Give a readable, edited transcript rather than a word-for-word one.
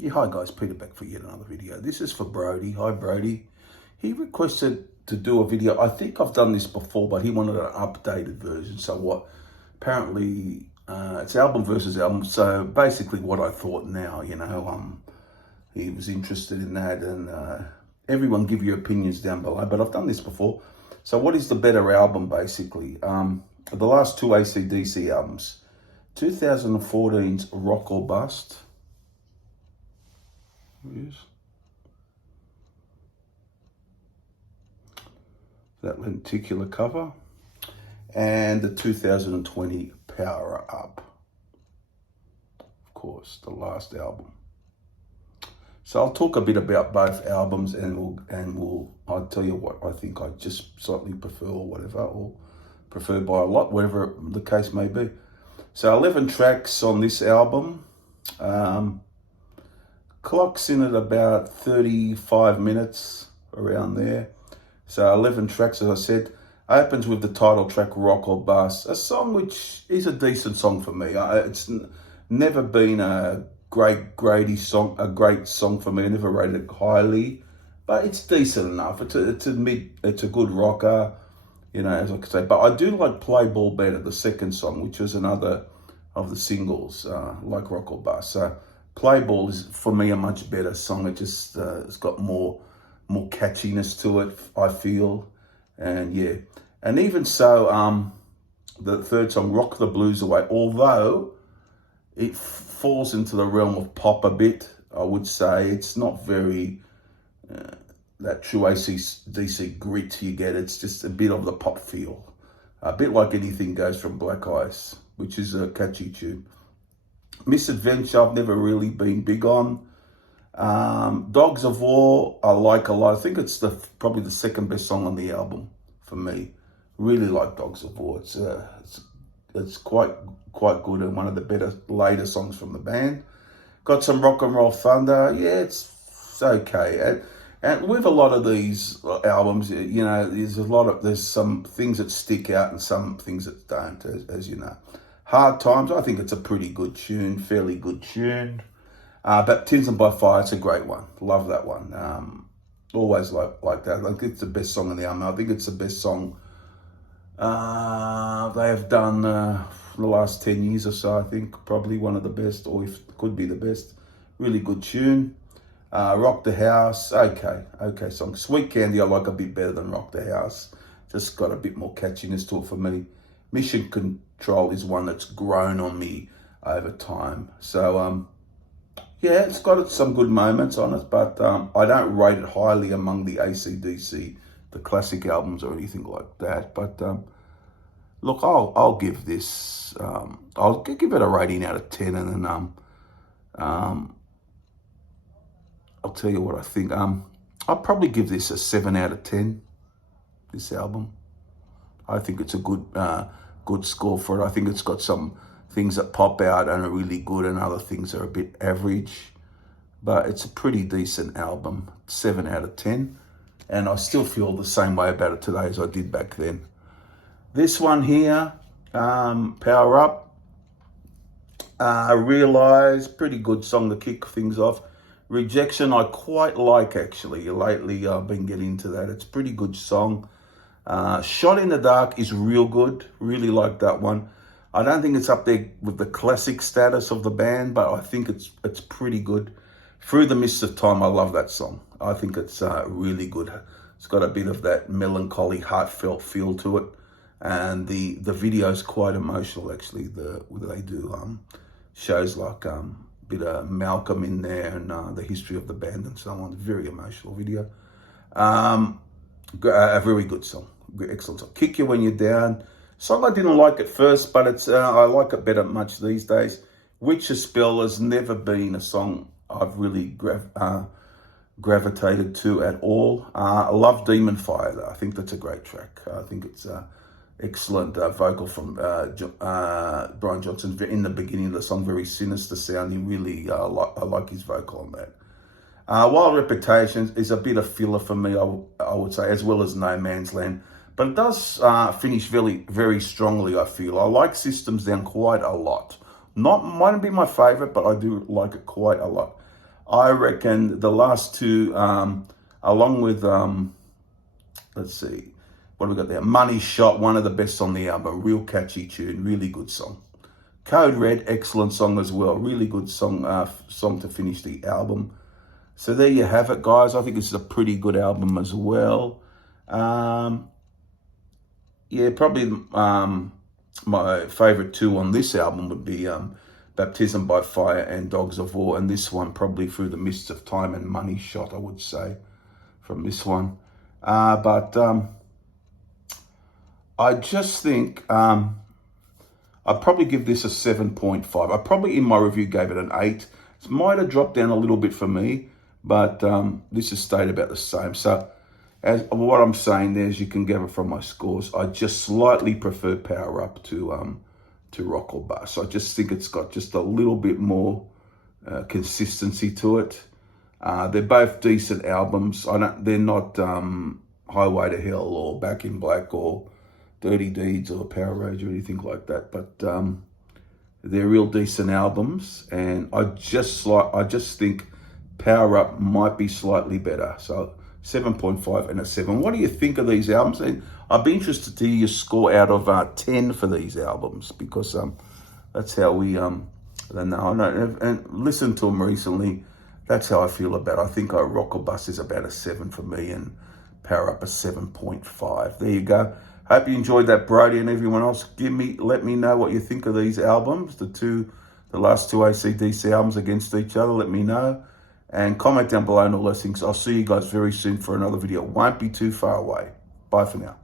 Yeah, hi guys, Peter back for yet another video. This is for Brody. Hi Brody. He requested to do a video. I think I've done this before, but he wanted an updated version. So what? Apparently, it's album versus album. So basically, what I thought now, he was interested in that, and everyone give your opinions down below. But I've done this before. So what is the better album, basically? The last two AC/DC albums, 2014's Rock or Bust. Is that lenticular cover, and the 2020 Power Up, of course, the last album. So I'll talk a bit about both albums, and I'll tell you what I think I just slightly prefer, or whatever, or prefer by a lot, whatever the case may be. So 11 tracks on this album. Clock's in at about 35 minutes, around there. So 11 tracks, as I said. Opens with the title track, Rock or Bust, a song which is a decent song for me. It's never been a great song for me. I never rated it highly, but it's decent enough. It's a good rocker, as I could say. But I do like Play Ball better, the second song, which was another of the singles, like Rock or Bust. So Play Ball is, for me, a much better song. It just, it's got more catchiness to it, I feel. And yeah. And even so, the third song, Rock the Blues Away, although it falls into the realm of pop a bit, I would say. It's not very, that true AC/DC grit you get. It's just a bit of the pop feel. A bit like Anything Goes from Black Ice, which is a catchy tune. Misadventure, I've never really been big on. Dogs of War, I like a lot. I think it's probably the second best song on the album for me. Really like Dogs of War. It's quite good, and one of the better later songs from the band. Got some Rock and Roll Thunder. Yeah, it's okay. And with a lot of these albums, there's some things that stick out and some things that don't, as you know. Hard Times, I think it's a pretty good tune, fairly good tune. Baptism by Fire, it's a great one. Love that one. Always like that. Like, it's the best song on the album. I think it's the best song they have done for the last 10 years or so. I think probably one of the best, or if could be the best. Really good tune. Rock the House, okay song. Sweet Candy I like a bit better than Rock the House. Just got a bit more catchiness to it for me. Mission Control is one that's grown on me over time. So, yeah, it's got some good moments on it, but I don't rate it highly among the AC/DC, the classic albums or anything like that. But look, I'll give this, I'll give it a rating out of 10, and then I'll tell you what I think. I'll probably give this a 7 out of 10, this album. I think it's a good score for it. I think it's got some things that pop out and are really good, and other things that are a bit average. But it's a pretty decent album, 7 out of 10. And I still feel the same way about it today as I did back then. This one here, Power Up, Realize, pretty good song to kick things off. Rejection, I quite like, actually. Lately, I've been getting into that. It's a pretty good song. Shot in the Dark is real good. Really like that one. I don't think it's up there with the classic status of the band, but I think it's pretty good. Through the Mists of Time, I love that song. I think it's really good. It's got a bit of that melancholy, heartfelt feel to it. And the video is quite emotional, actually. They do shows like a bit of Malcolm in there, and the history of the band and so on. Very emotional video. A very good song. Excellent song. Kick You When You're Down. Song I didn't like at first, but it's I like it better much these days. Witch's Spell has never been a song I've really gravitated to at all. I love Demon Fire, though. I think that's a great track. I think it's excellent vocal from Brian Johnson in the beginning of the song. Very sinister sounding. Really, I like his vocal on that. Wild Reputation is a bit of filler for me, I would say, as well as No Man's Land. But it does finish very, very strongly, I feel. I like Systems Down quite a lot. Mightn't be my favourite, but I do like it quite a lot. I reckon the last two, along with, let's see, what have we got there? Money Shot, one of the best on the album. Real catchy tune, really good song. Code Red, excellent song as well. Really good song, song to finish the album. So there you have it, guys. I think this is a pretty good album as well. Yeah, probably my favourite two on this album would be Baptism by Fire and Dogs of War. And this one probably Through the Mists of Time and Money Shot, I would say, from this one. But I just think I'd probably give this a 7.5. I probably in my review gave it an 8. It might have dropped down a little bit for me, but this has stayed about the same. So as what I'm saying there, as you can gather from my scores, I just slightly prefer Power Up to Rock or Bust. I just think it's got just a little bit more consistency to it. They're both decent albums. They're not Highway to Hell or Back in Black or Dirty Deeds or Power Rage or anything like that, but they're real decent albums, and I just think Power Up might be slightly better. So 7.5 and a 7. What do you think of these albums? And I'd be interested to hear your score out of 10 for these albums, because that's how we and listen to them recently. That's how I feel about it. I think Rock or Bust is about a 7 for me, and Power Up a 7.5. There you go. Hope you enjoyed that, Brody, and everyone else. Let me know what you think of these albums, the last two AC/DC albums against each other. Let me know, and comment down below and all those things. I'll see you guys very soon for another video. It won't be too far away. Bye for now.